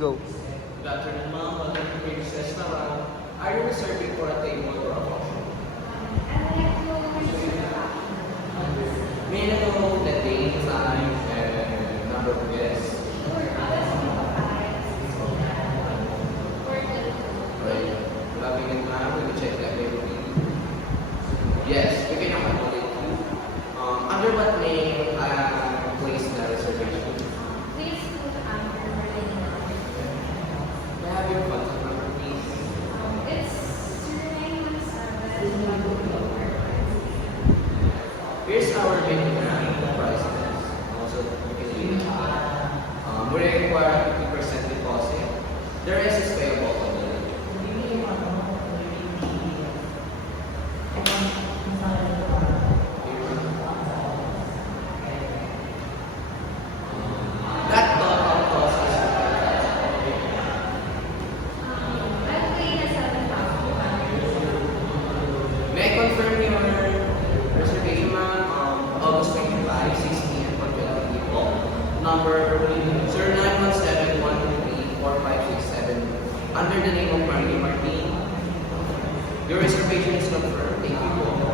Go. Good afternoon, ma'am. Welcome to British Restaurant. Are you reserving for a table or a function? May I know the date, time, and number of guests? Right. Loving it, ma'am. We will check that everything. Yes, we can accommodate you. Under what name place the reservation? May I have your contact number, please? Here's our menu and prices. Also, you can leave it. We require 50% deposit. The rest is payable on the day. That total cost is. May I confirm your reservation, ma'am? August 25, 6 p.m. for 20 people. Number 0917-123-4567. Under the name of Marlene Martin. Your reservation is confirmed. Thank you.